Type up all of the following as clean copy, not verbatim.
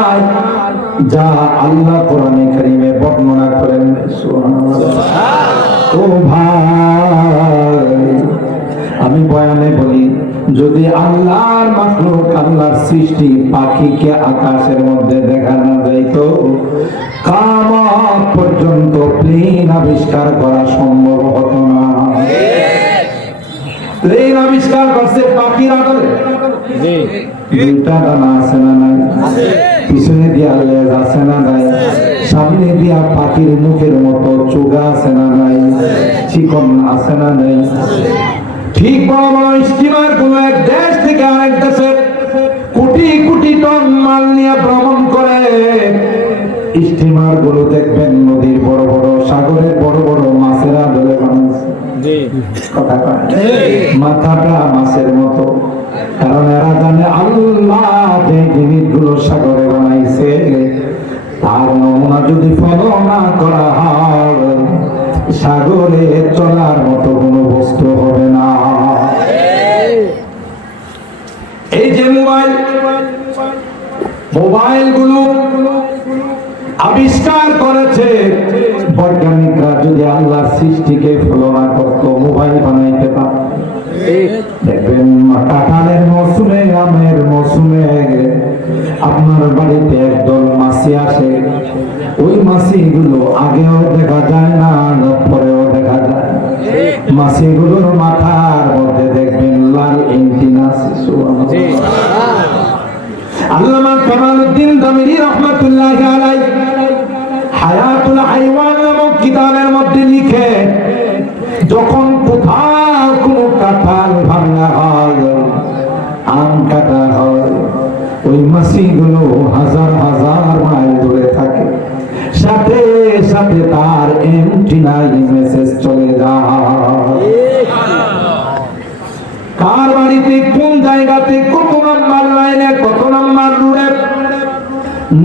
নাই যা আল্লাহ কোরআনে কারীমে বর্ণনা করেন। ও ভাই, আমি বয়ানে বলি, যদি আল্লাহর মাখলুক, আল্লাহর সৃষ্টি পাখিকে আকাশের মধ্যে দেখা না যাইত, কিয়ামত পর্যন্ত প্লেন আবিষ্কার করা সম্ভব হতো না। প্লেন আবিষ্কার করছে পাখির আদরে। দুইটা ডানা আছে না নাই? পিছনে দিয়া লেজ আছে না নাই? সামনে দিয়া পাখির মুখের মতো চোগা আছে না নাই? চিকন আছে না নাই? ঠিক বড় বড় স্টিমার কোন এক দেশ থেকে আরেক দেশে কোটি কোটি টন মাল নিয়ে ভ্রমণ করে। স্টিমার গুলো দেখবেন নদীর বড় বড়, সাগরের বড় বড় মাছেরা ধরে বানাইছে। কথা কয় মাথাটা মাছের মতো, কারণ এরা জানে আল্লাহ যে জিনিসগুলো সাগরে বানাইছে তার নমুনা যদি ফলো না করা হয়, সাগরে চলার মতো কোনো বস্তু হবে না। এই যে মোবাইল গুলো আবিষ্কার করেছে বৈজ্ঞানিকরা, যদি আল্লাহর সৃষ্টিকে ফলো না করতো মোবাইল বানাইতে পারত। দেখবেন কাঁঠালের মৌসুমে, আমের মৌসুমে আপনার বাড়িতে একদল মাছি আসে। ওই মাছিগুলো আগেও দেখা যায় না, পরেও দেখা যায়। মাছিগুলোর মাথার মধ্যে দেখবেন লাল এন্টিনা। আল্লামা কামালউদ্দিন দামিরি রাহমাতুল্লাহি আলাইহি হায়াতুল হাইওয়ান নামক কিতাবের মধ্যে লিখে, যখন কোথাও কোনো কাঁঠাল ভাঙা হয়, আম কাটা হয়, ওই মাছিগুলো হাজার হাজার মাইল দূরে থাকে, সাথে সাথে তার এন্টিনায় মেসেজ চলে যায়। কার বাড়িতে কোন জায়গাতে কত নাম্বার লাইনে কত নাম্বার রুটে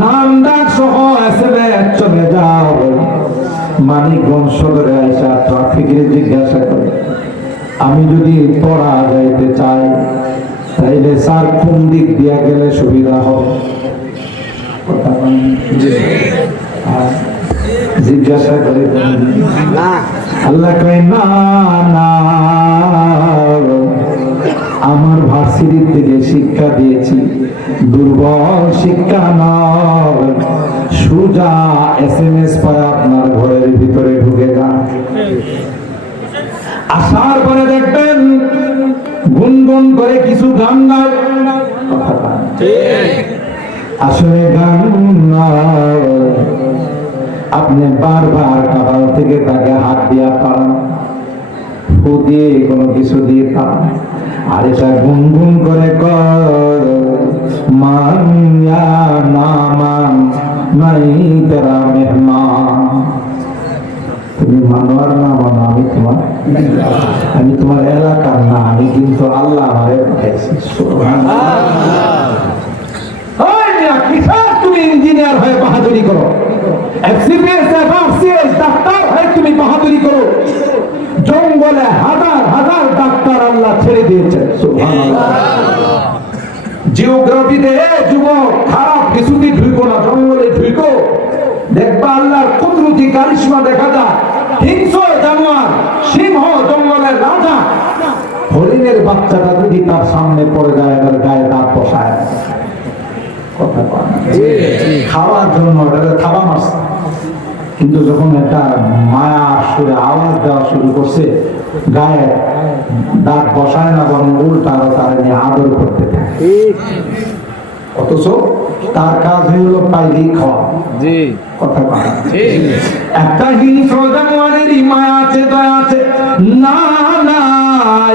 নাম ডাক সহ এসএমএস চলে যাও। মানিকগঞ্জ সদরে আইসা ট্রাফিকের জিজ্ঞাসা করে, আমি যদি পড়া যাইতে চাই তাইলে স্যার কোন দিক দিয়া গেলে সুবিধা হবে? জিজ্ঞাসা করে আল্লাহ কয় না না, আমার ভার্সিটি থেকে শিক্ষা দিয়েছি, দুর্বল শিক্ষা নয়, সোজা এসএমএস পায় আপনার ঘরের ভিতরে ঢুকে যান। আসার পরে দেখবেন গুনগুন করে কিছু গান গায়। আসলে গান নয়, আপনি বারবার কাঁঠাল থেকে তাকে হাত দিয়া পান, ফু দিয়ে কোনো কিছু দিয়ে পান, আর এটা গুনগুন করে কর মানিয়া নামান নাই তেরা মেহমান। তুমি মানো আর না মানো, আমি তোমার এলাকার না, আমি কিন্তু আল্লাহ আমারে পাঠাইছি। তুমি ইঞ্জিনিয়ার হয়ে বাহাদুরি করো, এফসিপিএস এফআরসিএস ডাক্তার হয়ে তুমি বাহাদুরি করো, জঙ্গলে হাজার হাজার ডাক্তার আল্লাহ ছেড়ে দিয়েছেন। সুবহানাল্লাহ। জিওগ্রাফিতে যুবক খারাপ কিছুতে ঢুকো না, জঙ্গলে ঢুকো, দেখবা আল্লাহর কুদরতি কারিশমা দেখা যায়। হিংস্র জানোয়ার সিংহ জঙ্গলের রাজা, হরিণের বাচ্চাটা যদি তার সামনে পড়ে যায় তার গায়ে দাঁত বসায়, কথা কয় খাওয়ার জন্য থাবা মারছে, কিন্তু যখন একটা মায়া আসলে আওয়াজ দেওয়া শুরু করছে, গায়ে দাঁত বসায় না, বরং উল্টা তার নিয়ে আদর করতে থাকে। অথচ তার কাজ হইল পাইলি খাওয়া। কথা কয় একটা হিংস্র জানোয়ারের মায়া আছে, দয়া আছে না, না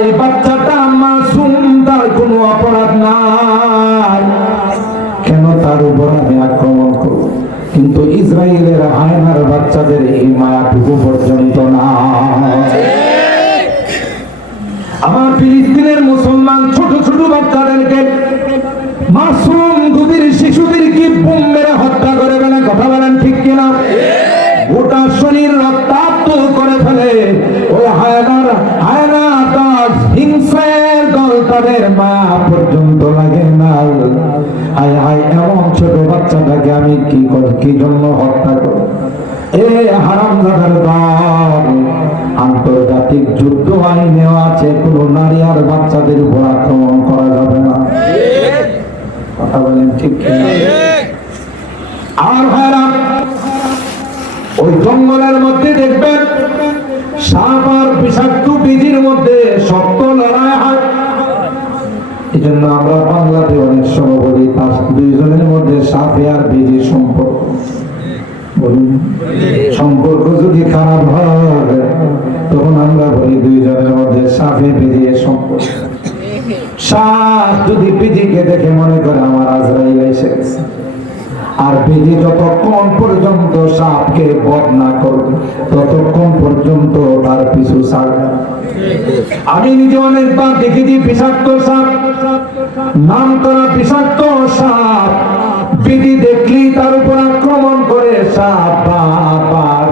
এই বাচ্চাটা মাসুম, তার কোনো অপরাধ নাই, কেন তার উপর আমি আক্রমণ করব? কিন্তু ইসরায়েলের হায়নার বাচ্চাদের এই মায়াটুকু পর্যন্ত না। আমার ফিলিস্তিনের মুসলমান ছোট ছোট বাচ্চাদেরকে, মাসুম দুধের শিশুদেরকে বোম মেরে হত্যা করে না, কথা বলেন ঠিক কিনা? গোটা শরীর রক্তাক্ত করে ফেলে। ওই হায়না তার হিংসের দল, তাদের মা পর্যন্ত লাগে না। হায় হায়, এমন ছোট বাচ্চাটা কি জন্য হত্যা করে? এ হারামজাদার দল, আন্তর্জাতিক যুদ্ধ আইনে আছে কোন নারী আর বাচ্চাদের উপর আক্রমণ করা যাবে না। কথা বলেন ঠিক কিনা? আর ভাইরা, ওই জঙ্গলের মধ্যে দেখবেন সাপ আর বিষাক্ত বিধির মধ্যে শক্ত লড়াই হয়। এই জন্য আমরা বাংলাতে অনেক সময় বলি তার দুইজনের মধ্যে সাপে আর বিধির সম্পর্ক। সম্পর্ক যদি খারাপ হয় তখন আমরা বলি দুইজনের মধ্যে সাপে বিধির সম্পর্ক। সাপ যদি বিধিকে দেখে মনে করে আমার আজরাইল এসে গেছে, আর বিধি যতক্ষণ পর্যন্ত সাপকে বধ না করবে ততক্ষণ পর্যন্ত তার পিছু ছাড়বে। আমি নিজে অনেকবার দেখেছি বিষাক্ত সাপ, নাম করা বিষাক্ত সাপ বিধি দেখলেই তার উপর আক্রমণ করে। সাপ বারবার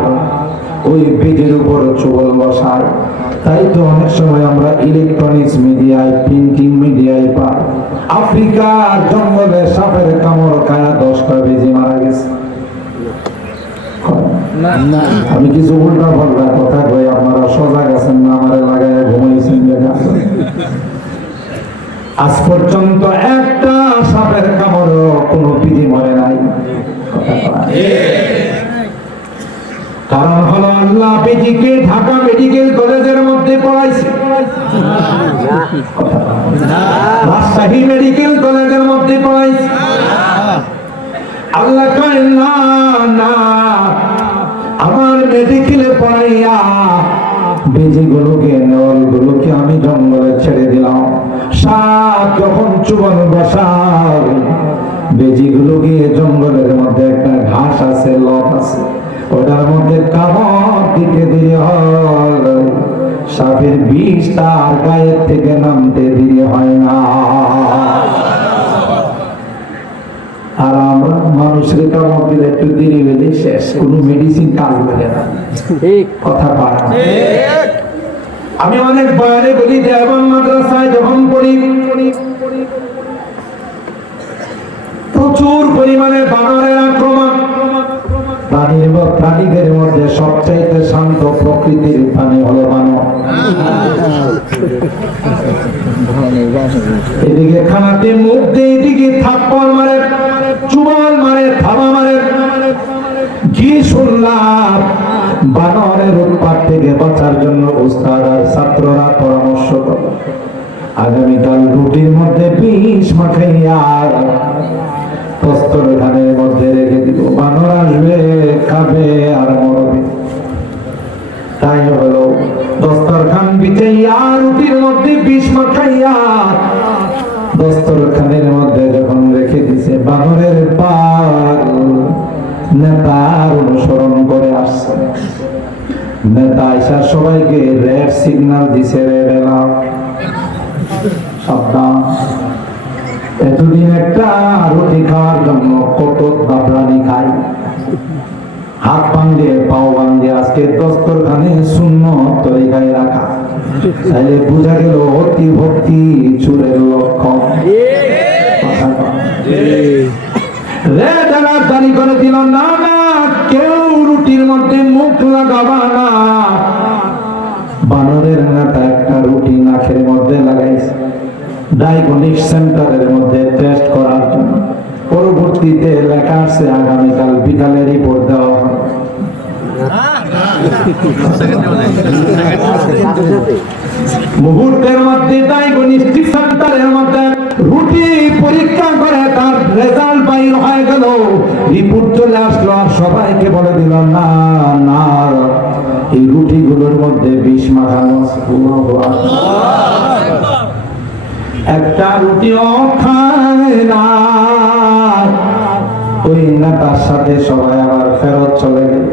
ওই বিধির উপর চুবল বসায়। তাই তো অনেক সময় আমরা ইলেকট্রনিক্স মিডিয়ায়, প্রিন্টিং মিডিয়ায় পাই আফ্রিকার জঙ্গলে সাপের কামড় খায়া 10টা বেজি মারা গেছে। আমি কিছু উল্টা পাল্টা কথা কই, আপনারা সজাগ আছেন না? আমারে লাগায় ঘুমাইছেন দেখা। আজ পর্যন্ত একটা সাপের কামড় কোনো বিধি মরে নাই। কারণ হলো আল্লাহ বিধিকে ঢাকা মেডিকেল কলেজের মধ্যে পড়াইছে, রাজশাহী মেডিকেল কলেজের মধ্যে পড়াইছে। আল্লাহ কয় না না, আমার মেডিকেলে পড়াইয়া বিধিগুলোকে, নেওয়ালগুলোকে আমি জঙ্গলে ছেড়ে দিলাম। সাপ যখন চুবন বসায় বেজিগুলোকে জঙ্গলের মধ্যে একটা ঘাস আছে, লট আছে, ওটার মধ্যে কামড় দিতে দেরি হয়, সাপের বিষ তার গায়ের থেকে নামতে দেরি হয় না। আর আমরা মানুষের কামড় দিলে একটু দেরি হলে শেষ, কোনো মেডিসিন কাজ করে না। কথা পারা। আমি অনেক বয়ানে বলি, দেওবন্দ মাদ্রাসায় যখন পড়ি প্রচুর পরিমাণে বানরের আক্রমণ। প্রাণীদের মধ্যে সবচাইতে শান্ত প্রকৃতির প্রাণী হলো বানর। এদিকে খানাতে মুখ দিয়ে, এদিকে থাপ্পড় মারে, চুবল মারে, থাবা মারে। কি শুনলাম, বানরের উৎপাত থেকে বাঁচার জন্য উস্তাদ আর ছাত্ররা পরামর্শ করে আগামীকাল রুটির মধ্যে বিষ মাখাইয়া দস্তরখানের মধ্যে রেখে দিব, বানর আসবে, খাবে আর মরবে। তাই হলো দস্তরখান বিছাইয়া রুটির মধ্যে বিষ মাখাইয়া দস্তরখানের মধ্যে যখন রেখে দিছে, বানরের পাল নেতার অনুসরণ করে আসছে। নেতা আইসা সবাইকে রেড সিগন্যাল দিছে, রেড অ্যালার্ট, সাবধান। এতদিন একটা রুটি খাওয়ার জন্য কত দাবরানি খাই, হাত বান্ধে পাও বান্ধে, আজকে দস্তরখানে শূন্য তরিকায় রাখা। তাইলে বোঝা গেল অতি ভক্তি চুরের লক্ষণ। রেড অ্যালার্ট জারি করে দিল, না না, কেউ রুটির মধ্যে মুখ লাগাবা না। বানরের নেতা একটা রুটি নাকের মধ্যে লাগাইছে ডায়াগনস্টিক সেন্টারের মধ্যে টেস্ট করার জন্য। পরবর্তীতে লেখা আছে আগামীকাল বিকালে রিপোর্ট দেওয়া হবে। মুহূর্তের মধ্যে ডায়াগনস্টিক সেন্টারের মধ্যে রুটি পরীক্ষা করে তার রেজাল্ট বাইর হয়ে গেল, রিপোর্ট চলে আসলো। আর সবাইকে বলে দিল, না না, এই রুটিগুলোর মধ্যে বিষ মাখানো আছে। একটা রুটিও খায় না। ওই নেতার সাথে সবাই আবার ফেরত চলে গেল।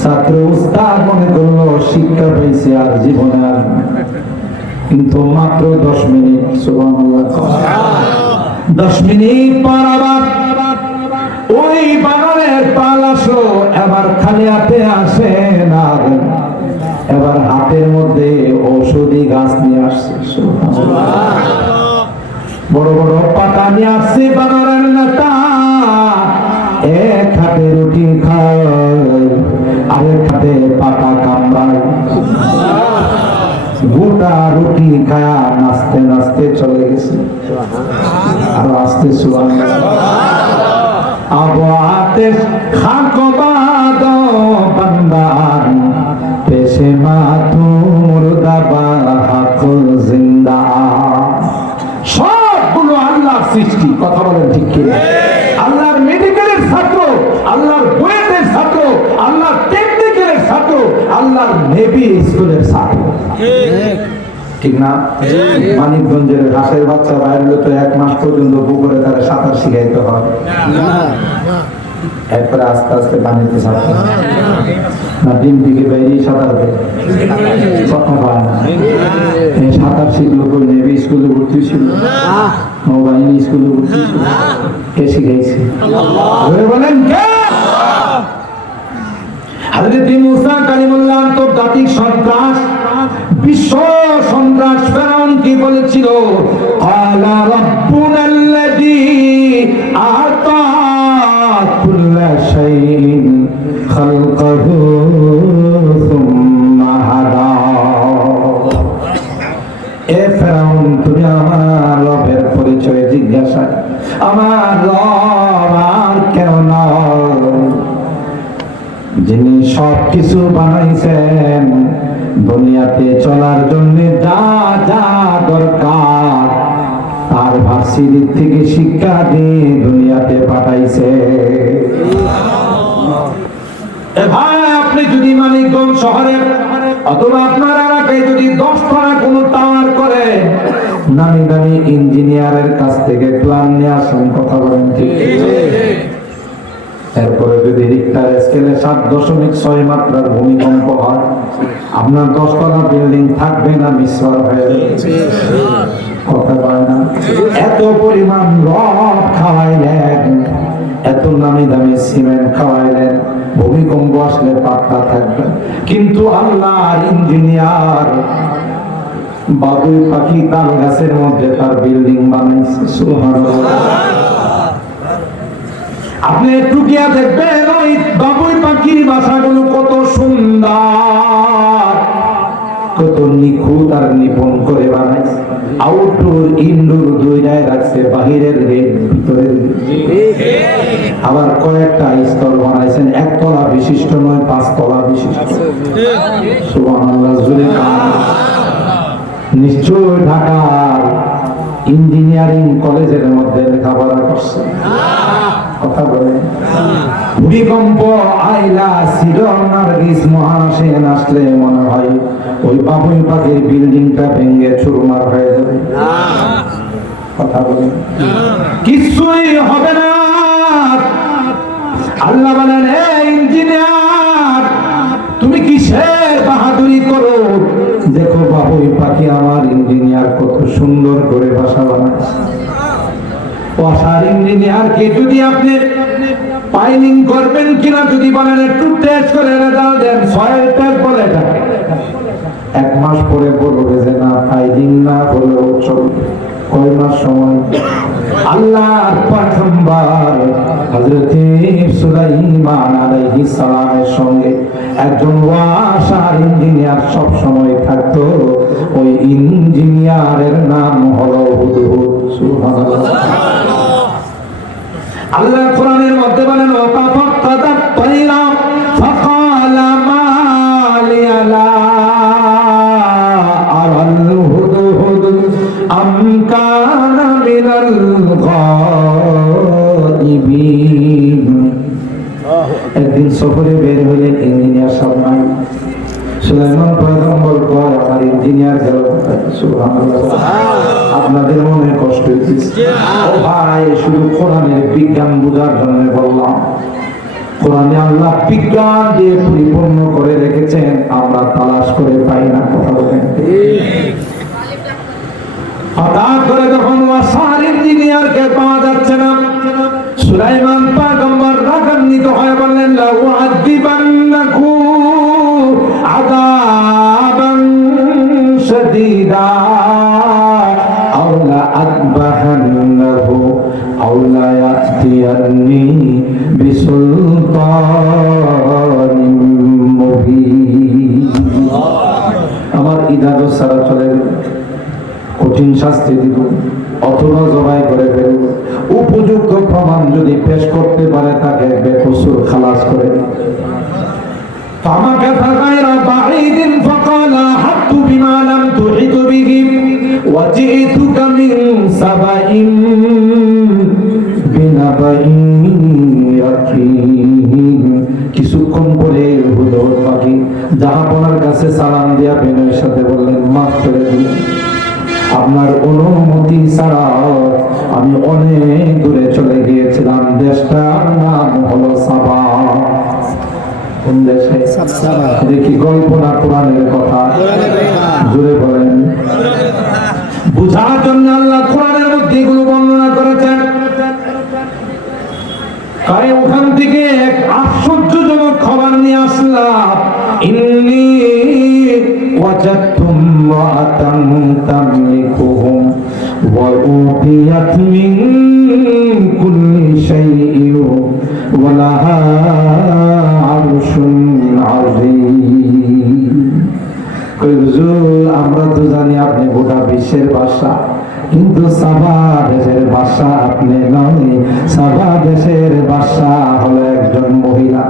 ছাত্র উস্তাদ মনে করলো শিক্ষা পেয়েছে আর জীবনে আসবে, কিন্তু মাত্র 10 মিনিট। সুবহানাল্লাহ। 10 মিনিট পর আবার ওই বানরের পাল আসলো। এবার খালি হাতে আসে না, এবার হাতের মধ্যে ঔষধি গাছ নিয়ে আসছে। বড় বড় পাতা নিয়ে আসছে বানরের নেতা। এক হাতে রুটি খায় আরেক হাতে পাতা কামড়ায়, গোটা রুটি খায়া নাচতে নাচতে চলে গেছে। আর আস্তে আবু আতিশ খাকবাদ বান্দান পেশে মাথু মুর্দাবা হাক জিন্দা। সবগুলো আল্লাহর সৃষ্টি, কথা বলেন ঠিক কি? আল্লাহর মেডিকেলের ছাত্র, আল্লাহর বুয়েটের ছাত্র, আল্লাহর টেকনিক্যালের ছাত্র, আল্লাহর নেভি স্কুলের ছাত্র, ঠিক না? মানিকগঞ্জের ঘাসের বাচ্চা বাইরে তো 1 মাস পর্যন্ত পুকুরে তারা সাঁতার শিখাইতে হয়, এরপরে আস্তে আস্তে পানিতে ছাড়তে না, ডিম থেকে বাইরেই সাঁতার দেয়, কথা পায় না। এই সাঁতার শিখলো কই? নেভি স্কুলে ভর্তি ছিল, নৌবাহিনী স্কুলে ভর্তি ছিল, কে শিখাইছে? বলেন কে? হযরত মুসা কালিমুল্লাহ আন্তর্জাতিক সন্ত্রাস, বিশ্ব সন্ত্রাস ফেরাউন কি বলেছিল? ক্বালা রাব্বুনাল্লাযী আতা কুল্লা শাইইন খালকাহু সুম্মা হাদা। এ ফেরাউন, তুমি আমার রবের পরিচয় জিজ্ঞাসা, আমার রব আর কেন নয়, যিনি সব কিছু বানাইছেন, দুনিয়াতে চলার জন্য যা যা দরকার তার ভার্সিটি থেকে শিক্ষা দিয়ে দুনিয়াতে পাঠাইছে। ভাই, আপনি যদি মানিকগঞ্জ শহরে অথবা আপনার এলাকায় যদি 10 টাকা কোনো টাওয়ার করে, নামি দামি ইঞ্জিনিয়ারের কাছ থেকে প্ল্যান নিয়ে আসেন, কথা বলেন ঠিক? এরপরে যদি রিক্টার স্কেলে 7.6 মাত্রার ভূমিকম্প হয়, আপনার 10 তলা বিল্ডিং থাকবে না, মিসর হয়ে যাবে, কথা বলে না? এত পরিমাণ রড খাওয়াইলেন, এত নামি দামি সিমেন্ট খাওয়াইলেন, ভূমিকম্প আসলে পাত্তা থাকবে। কিন্তু আল্লাহর ইঞ্জিনিয়ার বাবুই পাখি তাল গাছের মধ্যে তার বিল্ডিং বানাইছে, সুবহানাল্লাহ। আপনি একটু গিয়া দেখবেন ওই বাবুই পাখির বাসাগুলো কত সুন্দর, কত নিখুঁত আর নিপুণ করে বানাইছে। আউটডোর ইনডোর দুইটাই রাখছে, বাহিরের গেট, ভিতরের গেট। আবার কয়েকটা স্তর বানাইছেন, 1 তলা বিশিষ্ট নয়, 5 তলা বিশিষ্ট। সুবহানাল্লাহ। নিশ্চয় ঢাকার ইঞ্জিনিয়ারিং কলেজের মধ্যে লেখাপড়া করছে, কথা বলে। ভূমিকম্প আইলা সিরনার্গিস মহাসেন আসলে মনে হয় ওই বাবুই পাখির বিল্ডিংটা ভেঙে চুরমার হয়ে যাবে, কথা বলে। কিছুই হবে না। আল্লাহ বলেন, হে ইঞ্জিনিয়ার, তুমি কিসের বাহাদুরি করো? দেখো বাবুই পাখি আমার ইঞ্জিনিয়ার কত সুন্দর করে বাসা বানাচ্ছে। বাসার ইঞ্জিনিয়ারকে যদি আপনি পাইলিং করবেন কিনা যদি বলেন, একটু টেস্ট করে রেজাল্ট দেন, সয়েল টেস্ট বলে এটা, 1 মাস পরে বলবে যে না, পাইলিং না হলেও চলবে। কয় মাস সময়? আল্লাহর পয়গম্বর হযরত সুলাইমান আলাইহিস সালামের সঙ্গে একজন ওয়াসার ইঞ্জিনিয়ার সব সময় থাকতো, ওই ইঞ্জিনিয়ারের নাম হলো হুদহুদ। সুবহানাল্লাহ। আল্লাহ কোরআনের মধ্যে বলেন, ওয়াফাকাদাত তাইরা ফাকালা মা লিয়া লা আরাল হুদহুদ আম কানা মিনাল গায়িবিন। একদিন সফরে বের হলেন, ইঞ্জিনিয়ার সব নাই। সুলাইমান পয়গম্বর কয়, আমার ইঞ্জিনিয়ার গেল কোথায়? সুবহানাল্লাহ। আপনাদের মনে কষ্ট হচ্ছে? ও ভাই, শুধু কোরআনের বিজ্ঞান বোঝার জন্য বললাম। কোরআনে আল্লাহ বিজ্ঞান দিয়ে পরিপূর্ণ করে রেখেছেন, আমরা তালাশ করে পাই না, কথা বলেন। হঠাৎ করে যখন ওয়াসার ইঞ্জিনিয়ারকে পাওয়া যাচ্ছে না, সুলাইমান পয়গম্বর রাগান্বিত হয়ে বললেন, লা উআযিবান্নাকু আযাবান শাদীদা আও লা আযবাহান্নাহু আও লা ইয়াতিয়ান্নি ইজাজত ছাড়া চলে গেল, কঠিন শাস্তি দিব অথবা জবাই করে ফেলব। উপযুক্ত প্রমাণ যদি পেশ করতে পারে তাকে বেকসুর খালাস করে। فمكث غير بعيد فقال أحطت بما لم تحط به وجئتك من سبأ بنبأ يقين। কিছুক্ষণ পরে হুদহুদ পাখি জাহাপনার কাছে সালাম দিয়া বিনয়ের সাথে বললেন, মাফ করে দিন, আপনার অনুমতি ছাড়া আমি অনেক দূরে চলে গিয়েছিলাম, দেশটার নাম হলো সাবা। কোন দেশে? দেখি গল্প না কোরআনের কথা, জোরে বলেন। বুঝার জন্য আল্লাহ কোরআনের মধ্যে এগুলো বর্ণনা করেছেন। কারে ওখান থেকে এক আশ্চর্যজনক খবর নিয়ে আসলাম, ইন্নী ওয়াজাদতু ইমরাআতান তামলিকুহুম ওয়া উতিয়াত মিন কুল্লি শাইইন ওয়া লাহা আরশুন আযীম। হুজুর, আমরা তো জানি আপনি গোটা বিশ্বের বাদশা, কিন্তু সাবা দেশের বাদশা আপনি নয়। সাবা দেশের বাদশা হলো একজন মহিলা,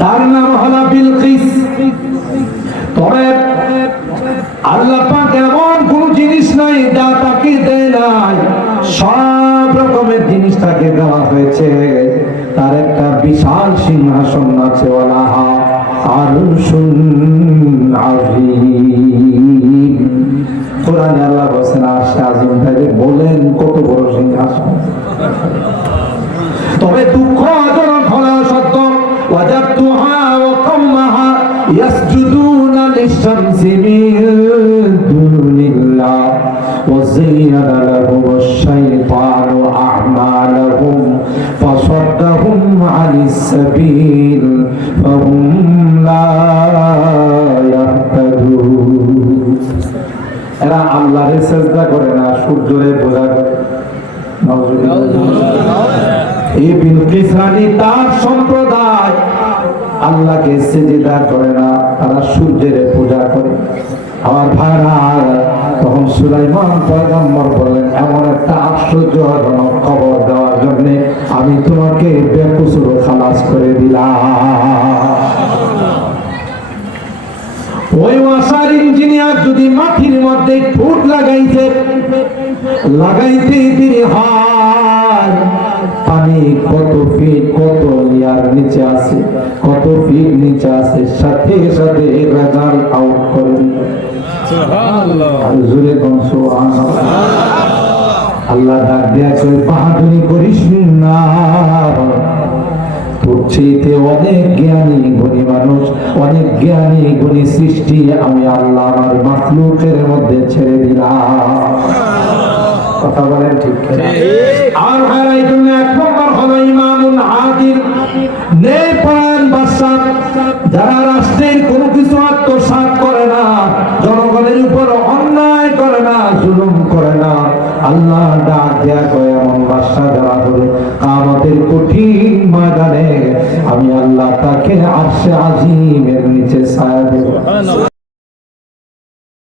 তার নাম হলো বিলকিস। তবে আল্লাহ পাক এমন কোন জিনিস নাই যা তাকে দেয় নাই, সব রকমের জিনিস তাকে দেওয়া হয়েছে। তার একটা বিশাল সিংহাসন আছে, ওয়ালাহা আরশুন আযীম। কোরআনে আল্লাহ বলেন আরশে আযীম তাকে বলেন কত বড় সিংহাসন। তবে দুঃখজনক হলো সত্য, ওয়াজাদতুহা ওয়া কওমাহা ইয়াসজুদুনা লিশ-শামসি মিন দুনিল্লাহ ওয়া যায়্যানা লাহুমুশ শাইতানু আ'মালাহুম ফাসাদ্দাহুম আনিস সাবিল ফাহুম লা ইয়াহতাদুন। এরা আল্লাহরে সিজদা করে না, সূর্যরে পূজা করে। এই বিলকিস রানী তার সম্প্রদায় আল্লাহকে সিজদা করে না, তারা সূর্যের পূজা করে। আমার ভাইরা, তখন সুলাইমান পয়গম্বর বললেন, এমন একটা আশ্চর্যজনক খবর দেওয়ার জন্য আমি তোমাকে বেকসুর খালাস করে দিলাম। ওই ওয়াসার ইঞ্জিনিয়ার যদি মাটির মধ্যে ঠোঁট লাগাইতে তিনি হার পানি কত ফিট কত লেয়ার নিচে আছে, কত ফিট নিচে আছে, সাথে সাথে রেজাল্ট আউট করে দিল। সুবহানাল্লাহ, জোরে কোন সুবহানাল্লাহ। আল্লাহ ডাক দেয়া কই, বাহাদুরি করিস না, তোর চেয়ে অনেক জ্ঞানী গুণী মানুষ, অনেক জ্ঞানী গুণী সৃষ্টি আমি আল্লাহ আমার মাখলুকের মধ্যে ছেড়ে দিলাম। কথা বলেন ঠিক কিনা? আর ভাইরা, এই জন্য এক নম্বর হলো ইমামুল আদিল, নেকপরায়ণ বাদশা, যারা রাষ্ট্রের কোনো কিছু আত্মসাৎ করে না, জনগণের উপর অন্যায় করে না, জুলুম করে না। আল্লাহ ডাক দেয়া কয়, এমন বাদশা যারা হবে কিয়ামতের কঠিন ময়দানে আমি আল্লাহ তাকে আরশে আজিমের নিচে ছায়া দেব।